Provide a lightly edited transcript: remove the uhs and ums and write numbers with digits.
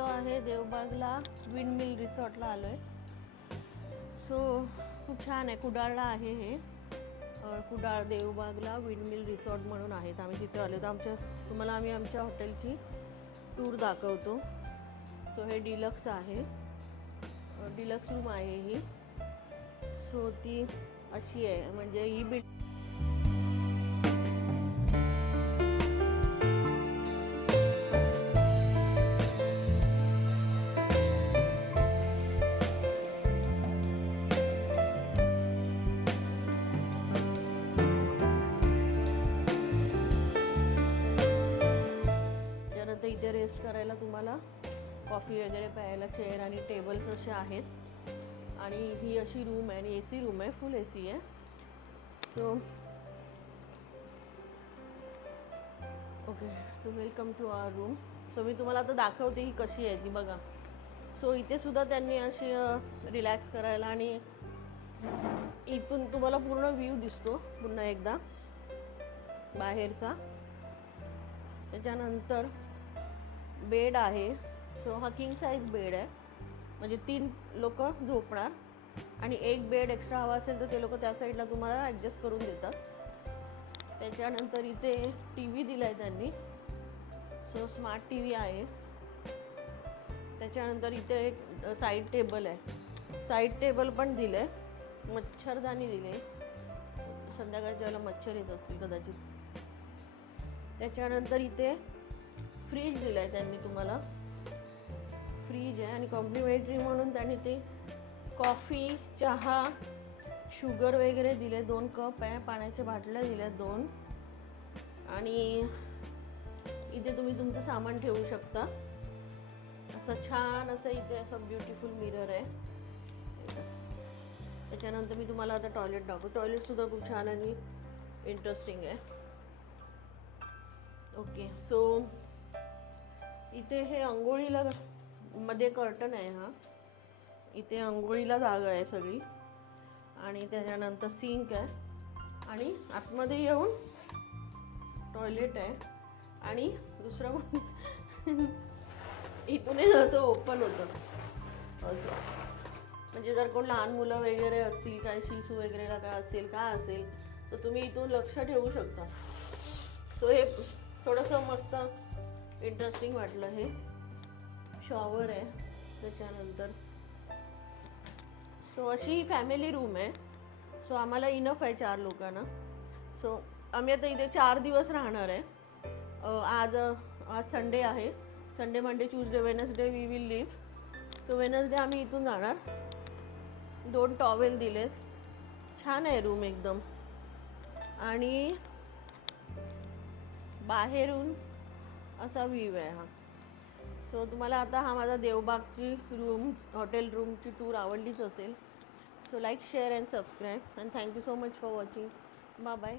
आलेलो आहे देवबागला, विंडमिल रिसॉर्टला आलो आहे. सो खूप छान आहे, कुडाळला आहे हे. कुडाळ देवबागला विंडमिल रिसॉर्ट म्हणून आहेत. आम्ही तिथे आलो तर तुम्हाला आम्ही आमच्या हॉटेलची टूर दाखवतो. सो हे डिलक्स आहे, डिलक्स रूम आहे ही. सो ती अशी आहे, म्हणजे ही इथे रेस्ट करायला तुम्हाला कॉफी वगैरे प्यायला चेअर आणि टेबल्स असे आहेत. आणि ही अशी रूम आहे आणि AC रूम आहे, फुल AC आहे. So okay, to welcome to our room. So मी तुम्हाला आता दाखवते ही कशी आहे ती, बघा. सो इथे सुद्धा त्यांनी अशी रिलॅक्स करायला, आणि इथून तुम्हाला पूर्ण व्ह्यू दिसतो पुन्हा एकदा बाहेरचा. त्याच्यानंतर बेड आहे. सो हा किंग साईज बेड आहे, म्हणजे 3 लोक झोपणार. आणि एक बेड एक्स्ट्रा हवा असेल तर ते लोक त्या साईडला तुम्हाला ॲडजस्ट करून देतात. त्याच्यानंतर इथे TV दिला आहे त्यांनी. सो स्मार्ट TV आहे. त्याच्यानंतर इथे एक साईड टेबल आहे, साईड टेबल पण दिलं आहे. मच्छरदाणी दिले, संध्याकाळच्या वेळेला मच्छर येत असतील कदाचित. त्याच्यानंतर इथे फ्रीज दिलं आहे त्यांनी तुम्हाला, फ्रीज आहे. आणि कॉम्प्लिमेंटरी म्हणून त्यांनी ते कॉफी, चहा, शुगर वगैरे दिले. 2 कप आहे, पाण्याच्या बाटल्या दिल्या 2. आणि इथे तुम्ही तुमचं सामान ठेवू शकता. असं छान असं इथे असं ब्युटिफुल मिरर आहे. त्याच्यानंतर मी तुम्हाला आता टॉयलेट दाखवतो. टॉयलेटसुद्धा खूप छान आणि इंटरेस्टिंग आहे. ओके, सो इथे हे अंघोळीला मध्ये कर्टन आहे. हा इथे अंघोळीला जागा आहे सगळी. आणि त्याच्यानंतर सिंक आहे. आणि आतमध्ये येऊन टॉयलेट आहे. आणि दुसरं इथूनच असं ओपन होतं असं, म्हणजे जर कोण लहान मुलं वगैरे असतील, काय शिशू वगैरेला काय असेल, काय असेल, तर तुम्ही इथून लक्ष ठेवू शकता. सो हे थोडंसं मस्त इंटरेस्टिंग वाटलं. हे शॉवर आहे. त्याच्यानंतर सो अशी फॅमिली रूम आहे. सो आम्हाला इनफ आहे 4 लोकांना. सो आम्ही आता इथे 4 दिवस राहणार आहे. आज संडे आहे. Sunday, Monday, Tuesday, Wednesday we will leave. So Wednesday आम्ही इथून जाणार. 2 टॉवेल दिलेत. छान आहे रूम एकदम. आणि बाहेरून असा व्ह्यू आहे हा. सो तुम्हाला आता हा माझा देवबागची रूम, हॉटेल रूमची टूर आवडलीच असेल. So like, share and subscribe. And thank you so much for watching. Bye bye.